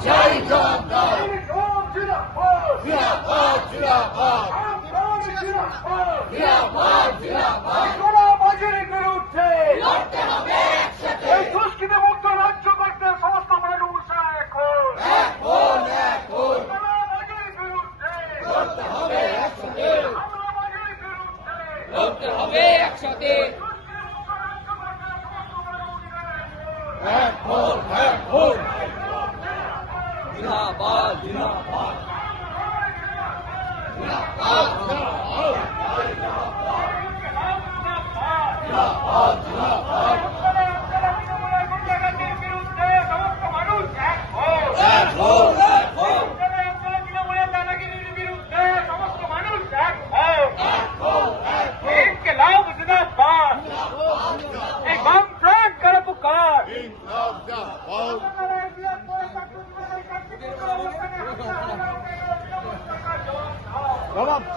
জয় জগন্নাথ জিন্দাবাদ জিন্দাবাদ জিন্দাবাদ জিন্দাবাদ সোনাবাজির বিরুদ্ধে লড়তে হবে একসাথে এই দুষ্কৃতি মুক্ত রাজ্য করতে সমস্ত মানুষ এখন সোনাবাজির বিরুদ্ধে লড়তে হবে একসাথে সোনাবাজির বিরুদ্ধে লড়তে হবে একসাথে জিন্দাবাদ জিন্দাবাদ জবাব